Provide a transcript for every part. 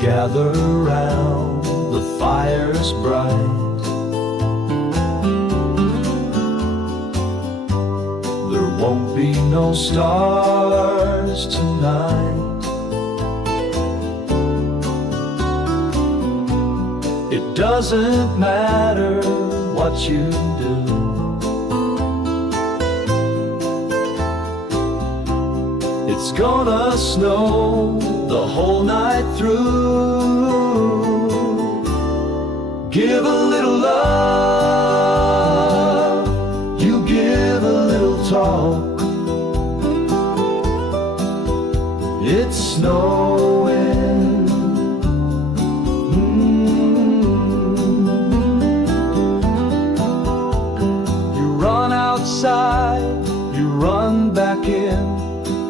Gather round, the fire's bright. There won't be no stars tonight. It doesn't matter what you do. It's gonna snow the whole night through. Give a little love, you give a little talk. It's snowing. You run outside, you run back in,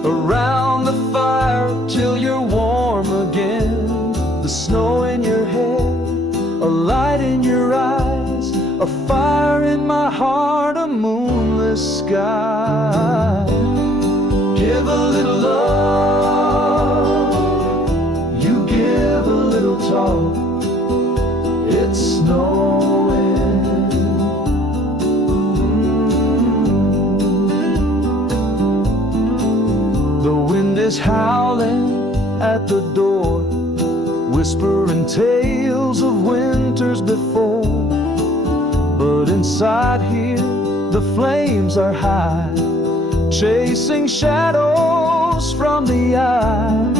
around the fire till you're warm again. The snow in your hair, a light in your eyes, a fire in my heart, a moonless sky. Give a little love, you give a little talk. It's snowing. The wind is howling at the door, whispering tales of winters before. But inside here, the flames are high, chasing shadows from the eye.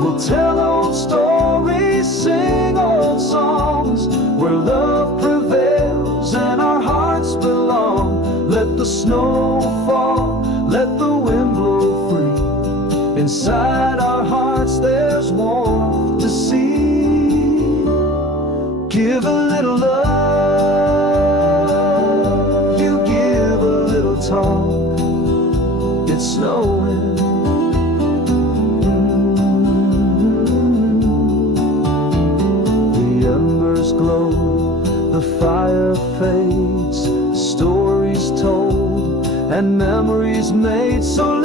We'll tell old stories, sing old songs, where love prevails and our hearts belong. Let the snow fall, let the wind blow free. Inside our hearts there's warmth to see. Give a little love, you give a little talk. It's snowing. The embers glow, the fire fades, stories told and memories made. So